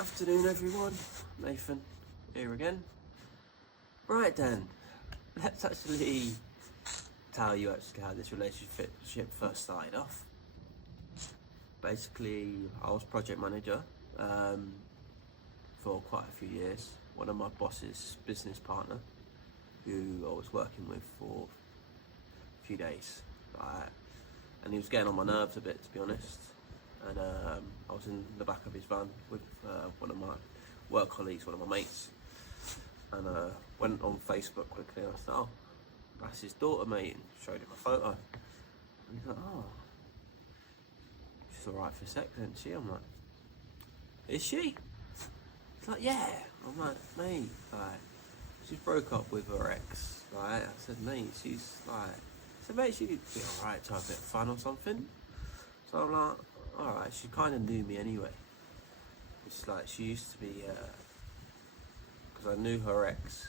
Afternoon everyone, Nathan here again. Right then, let's actually tell you how this relationship first started off. Basically, I was project manager for quite a few years. One of my boss's business partner, who I was working with for a few days, and he was getting on my nerves a bit, to be honest. And I was in the back of his van with one of my work colleagues, one of my mates, and went on Facebook quickly. And I said, "Oh, that's his daughter, mate," and showed him a photo. And he's like, "Oh, she's alright for sex, isn't she?" I'm like, "Is she?" He's like, "Yeah." I'm like, "Mate, like, she's broke up with her ex, right?" I said, "Mate, she's like," I said, "Mate, she'd be alright to have a bit of fun or something." So I'm like, alright, she kind of knew me anyway. It's like, she used to be, because I knew her ex,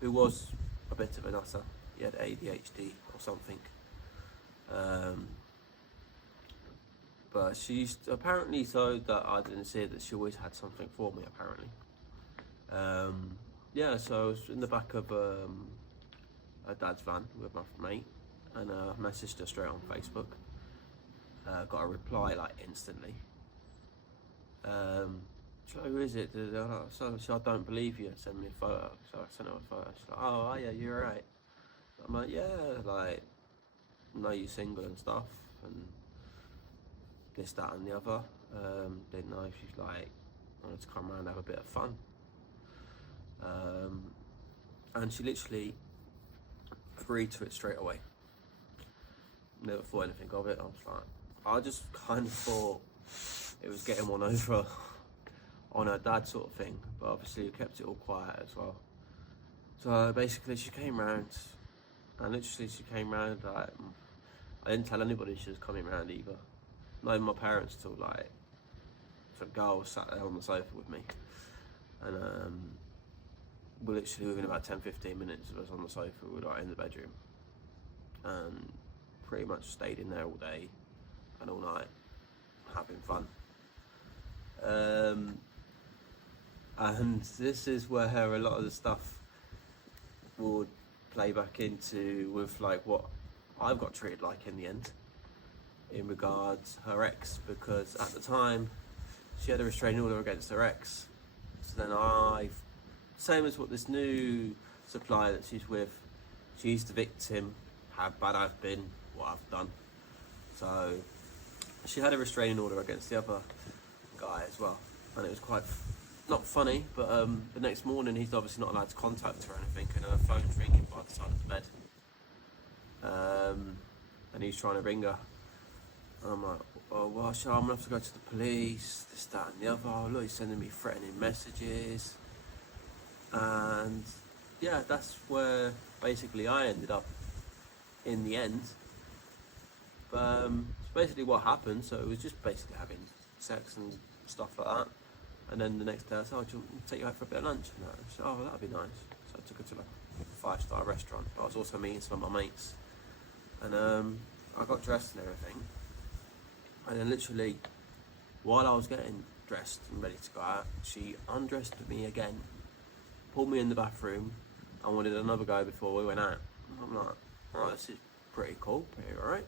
who was a bit of a nutter. He had ADHD or something. But she used to, apparently, so that I didn't see it, that she always had something for me, apparently. Yeah, so I was in the back of her dad's van with my mate, and I messaged her straight on Facebook. Got a reply like instantly. She's like, "Who is it?" So I don't believe you. Send me a photo. So I sent her a photo. She's like, "Oh yeah, you're right." I'm like, "Yeah, like, know you're single and stuff, and this, that, and the other." Didn't know if she's like wanted to come around and have a bit of fun. And she literally agreed to it straight away. Never thought anything of it. I just kind of thought it was getting one over on her dad sort of thing, but obviously we kept it all quiet as well. So basically she came round, and literally she came round, like, I didn't tell anybody she was coming round either. Not even my parents, till like, the girl was sat there on the sofa with me, and we literally within about 10-15 minutes of us on the sofa, we were like in the bedroom, and pretty much stayed in there all day and all night, having fun. And this is where a lot of the stuff would play back into with like what I've got treated like in the end, in regards her ex, because at the time she had a restraining order against her ex. So then same as what this new supplier that she's with, she's the victim, how bad I've been, what I've done. So she had a restraining order against the other guy as well, and it was quite not funny, but the next morning he's obviously not allowed to contact her or anything, and her phone's ringing by the side of the bed, and he's trying to ring her, and I'm like, "Oh well, I'm gonna have to go to the police, this, that, and the other." Oh, look, he's sending me threatening messages, and yeah, that's where basically I ended up in the end. It's basically what happened. So it was just basically having sex and stuff like that. And then the next day I said, "Oh, do you want me to take you out for a bit of lunch?" And I said, "Oh, that'd be nice." So I took her to like a 5-star restaurant. But I was also meeting some of my mates. And I got dressed and everything. And then literally, while I was getting dressed and ready to go out, she undressed me again, pulled me in the bathroom, and wanted another go before we went out. I'm like, "Alright, this is pretty cool, pretty alright.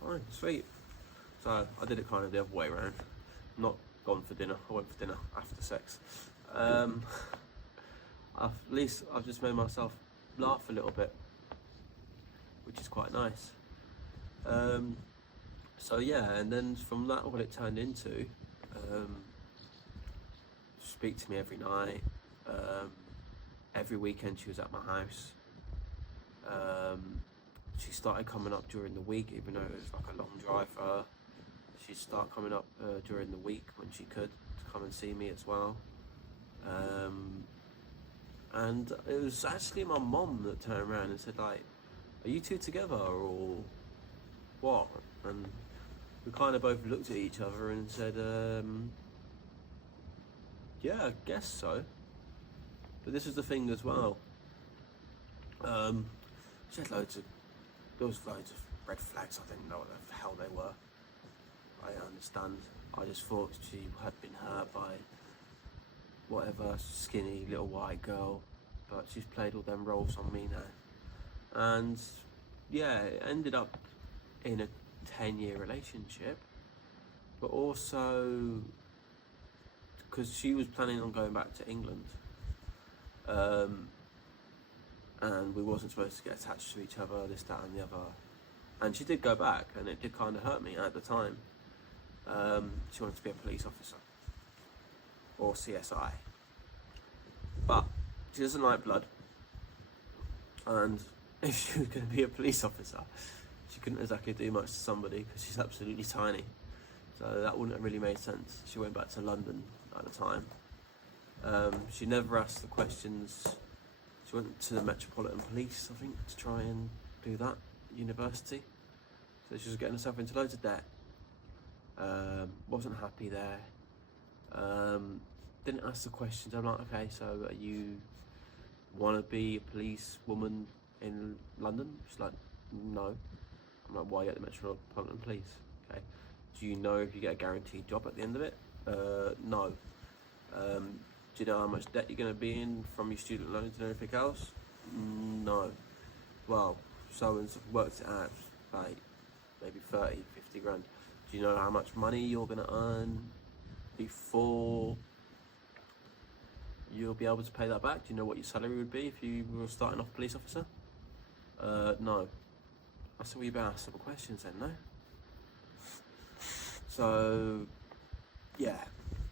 Fine, sweet." So I did it kind of the other way around. Not gone for dinner, I went for dinner after sex. At least I've just made myself laugh a little bit, which is quite nice. So yeah, and then from that, what it turned into, speak to me every night. Every weekend she was at my house. She started coming up during the week, even though it was like a long drive for her. She'd start coming up during the week when she could, to come and see me as well. And it was actually my mum that turned around and said, like, "Are you two together or what?" And we kind of both looked at each other and said, "Yeah, I guess so." But this is the thing as well. She had there was loads of red flags. I didn't know what the hell they were. I understand I just thought she had been hurt by whatever skinny little white girl, but she's played all them roles on me now. And yeah, it ended up in a 10-year relationship, but also because she was planning on going back to England, and we wasn't supposed to get attached to each other, this, that and the other. And she did go back, and it did kind of hurt me at the time. She wanted to be a police officer, or CSI, but she doesn't like blood, and if she was going to be a police officer, she couldn't exactly do much to somebody because she's absolutely tiny, so that wouldn't have really made sense. She went back to London at the time. She never asked the questions. She went to the Metropolitan Police, I think, to try and do that, university. So she was getting herself into loads of debt. Wasn't happy there. Didn't ask the questions. I'm like, okay, so you want to be a police woman in London? She's like, no. I'm like, why at the Metropolitan Police? Okay. Do you know if you get a guaranteed job at the end of it? No. Do you know how much debt you're going to be in from your student loans and everything else? No. Well, someone's worked it out, like maybe 30, 50 grand. Do you know how much money you're going to earn before you'll be able to pay that back? Do you know what your salary would be if you were starting off police officer? No. I said, well, you better ask some questions then, no? So, yeah.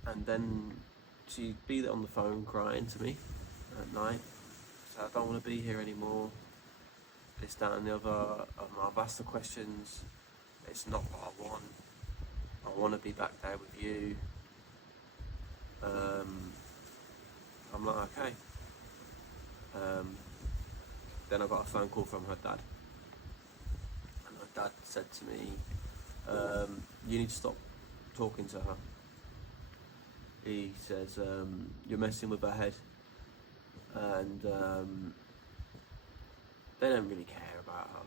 And then she'd be there on the phone crying to me at night. So I don't want to be here anymore. This, that and the other. I've asked the questions. It's not what I want. I want to be back there with you. I'm like, okay. Then I got a phone call from her dad. And her dad said to me, you need to stop talking to her. He says, you're messing with her head. And they don't really care about her.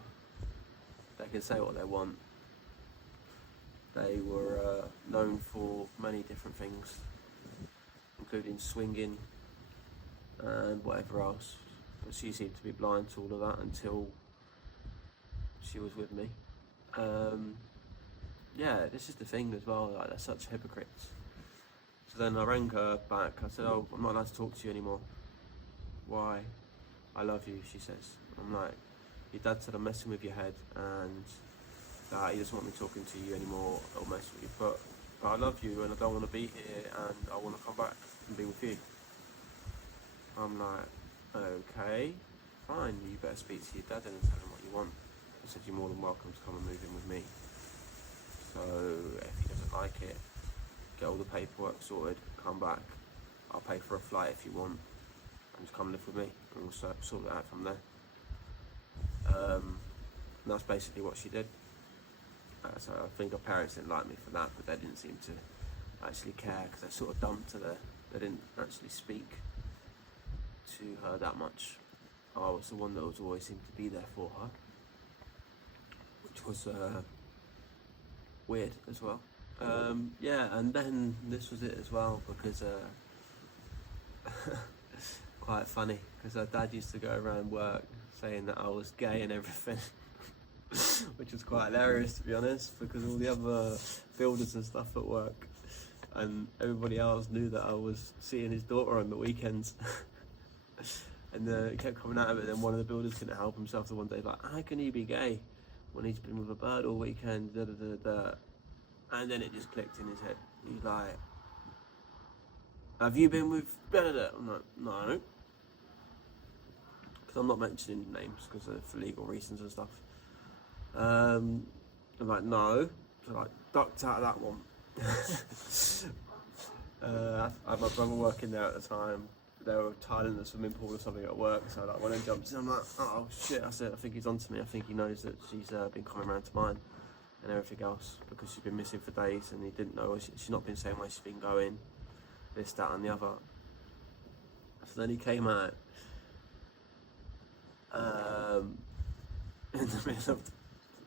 They can say what they want. They were known for many different things, including swinging and whatever else. But she seemed to be blind to all of that until she was with me. Yeah, this is the thing as well, like they're such hypocrites. So then I rang her back. I said, oh, I'm not allowed to talk to you anymore. Why? I love you, she says. I'm like, your dad said I'm messing with your head and he doesn't want me talking to you anymore or mess with you. But I love you and I don't want to be here and I want to come back and be with you. I'm like, okay, fine, you better speak to your dad and tell him what you want. I said, you're more than welcome to come and move in with me. So if he doesn't like it, get all the paperwork sorted, come back. I'll pay for a flight if you want, and just come live with me, and we'll sort it out from there. And that's basically what she did. So I think her parents didn't like me for that, but they didn't seem to actually care because they sort of dumped her. They didn't actually speak to her that much. I was the one that was always seemed to be there for her, which was weird as well. Yeah, and then this was it as well because quite funny because her dad used to go around work saying that I was gay and everything. Which was quite hilarious to be honest, because all the other builders and stuff at work and everybody else knew that I was seeing his daughter on the weekends. And it kept coming out of it. Then one of the builders couldn't help himself. The one day, like, how can he be gay when he's been with a bird all weekend? Da, da, da, da. And then it just clicked in his head. He's like, have you been with da, da, da? I'm like, no. Because I'm not mentioning names because for legal reasons and stuff. I'm like, no. So like, ducked out of that one. I had my brother working there at the time. They were tiling the swimming pool or something at work, so like when I jumped in, I'm like, oh shit, I said, I think he's onto me. I think he knows that she's been coming around to mine and everything else because she's been missing for days and he didn't know, she's not been saying where she's been going, this, that and the other. So then he came out in the middle of,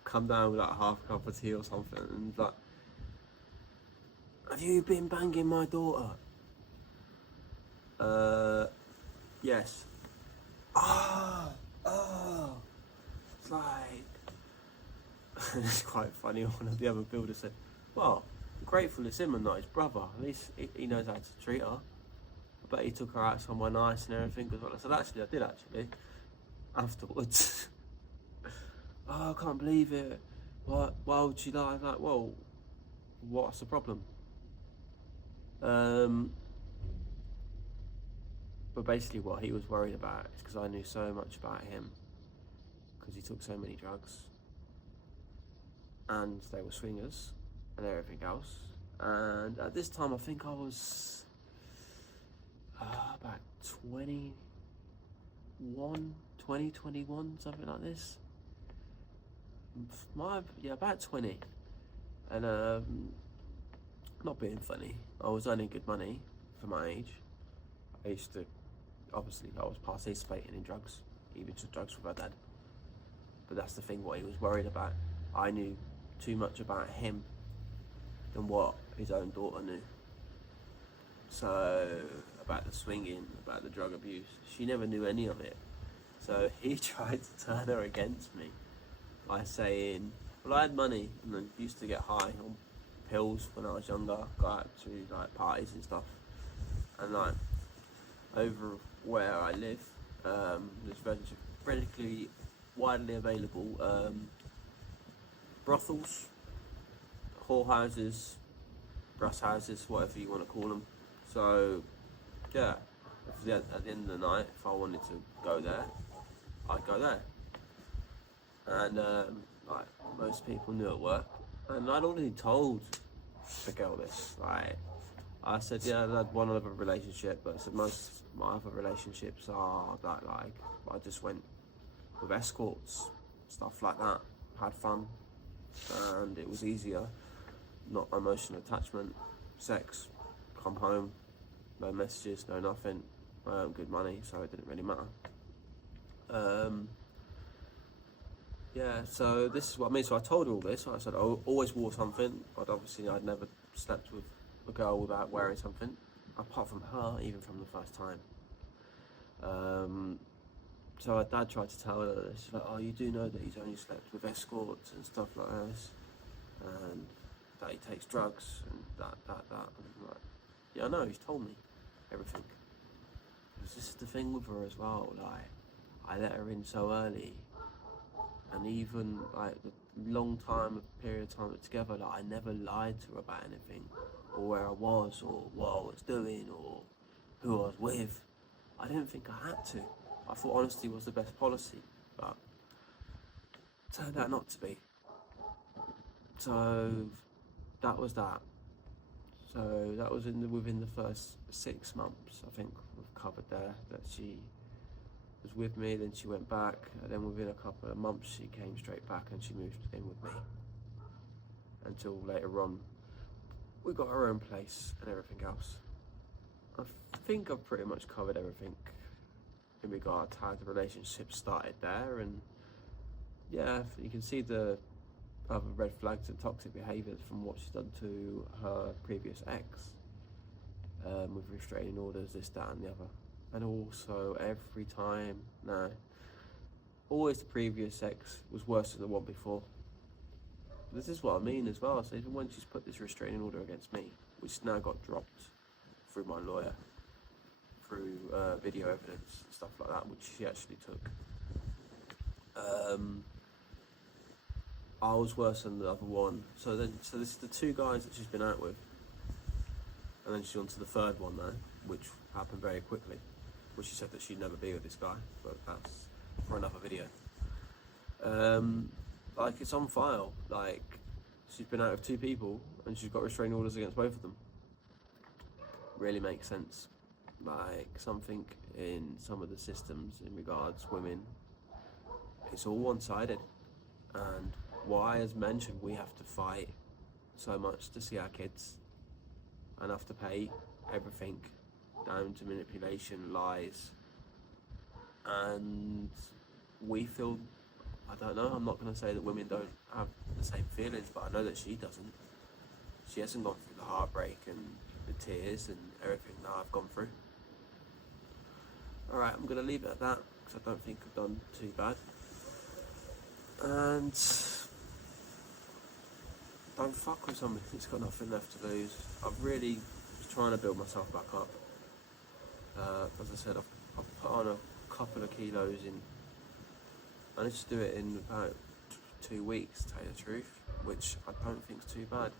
come down with like half a cup of tea or something and like, have you been banging my daughter? Yes. It's like, it's quite funny. One of the other builders said, well, I'm grateful it's him and not his brother. At least he knows how to treat her. But he took her out somewhere nice and everything as well. I said, actually, I did actually. Afterwards. Oh, I can't believe it. Why would she lie? Like, well, what's the problem? But basically what he was worried about is because I knew so much about him, because he took so many drugs, and they were swingers and everything else. And at this time I think I was about 21, something like this. About 20. And not being funny, I was earning good money for my age. I was participating in drugs, even took drugs with my dad. But that's the thing, what he was worried about. I knew too much about him than what his own daughter knew. So, about the swinging, about the drug abuse, she never knew any of it. So he tried to turn her against me by saying, well, I had money and I used to get high on pills when I was younger, go out to like parties and stuff. And like, over where I live, there's relatively widely available brothels, whorehouses, brass houses, whatever you want to call them. So yeah, at the end of the night, if I wanted to go there, I'd go there. And like most people knew at work, and I'd already told the girl this. Like, I said, yeah, I had one other relationship, but I said most of my other relationships are that, like, I just went with escorts, stuff like that, had fun, and it was easier, not emotional attachment, sex, come home, no messages, no nothing, good money, so it didn't really matter. Yeah, so this is what I mean. So I told her all this. I said I always wore something, but obviously I'd never slept with a girl without wearing something, apart from her, even from the first time. So her dad tried to tell her this. She's like, oh, you do know that he's only slept with escorts and stuff like this, and that he takes drugs and that. And I'm like, yeah, I know, he's told me everything. Because this is the thing with her as well, like, I let her in so early, and even like the long period of time together, like, I never lied to her about anything, or where I was, or what I was doing, or who I was with. I didn't think I had to. I thought honesty was the best policy, but it turned out not to be. So that was that. So that was within the first 6 months, I think we've covered there, that she was with me, then she went back, and then within a couple of months she came straight back and she moved in with me. Until later on, we got our own place and everything else. I think I've pretty much covered everything in regard to how the relationship started there, and yeah, you can see the other red flags and toxic behaviours from what she's done to her previous ex, with restraining orders, this, that and the other. And also every time, always the previous ex was worse than the one before. This is what I mean as well. So even when she's put this restraining order against me, which now got dropped through my lawyer, through video evidence and stuff like that, which she actually took, I was worse than the other one. So this is the 2 guys that she's been out with, and then she's on to the 3rd one now, which happened very quickly. Well, she said that she'd never be with this guy, but that's for another video. Like, it's on file. Like, she's been out with 2 people and she's got restraining orders against both of them. Really makes sense. Like, something in some of the systems in regards to women, it's all one-sided. And why, as men, should we have to fight so much to see our kids and have to pay everything down to manipulation, lies, and we feel, I don't know, I'm not going to say that women don't have the same feelings, but I know that she doesn't. she hasn't gone through the heartbreak and the tears and everything that I've gone through. Alright, I'm going to leave it at that, because I don't think I've done too bad. And don't fuck with somebody that's got nothing left to lose. I've really was trying to build myself back up. As I said, I've put on a couple of kilos in. I managed to do it in about 2 weeks, to tell you the truth, which I don't think is too bad.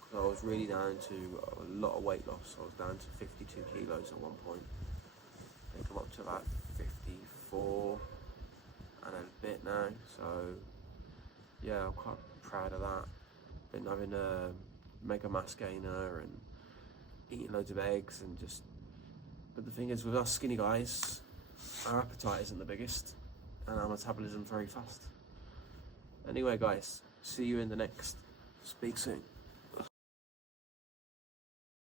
Because I was really down to a lot of weight loss. I was down to 52 kilos at one point. I think I'm up to about 54 and a bit now. So yeah, I'm quite proud of that. Been having a mega mass gainer and eating loads of eggs and just. But the thing is, with us skinny guys, our appetite isn't the biggest and our metabolism's very fast. Anyway guys, see you in the next. Speak soon.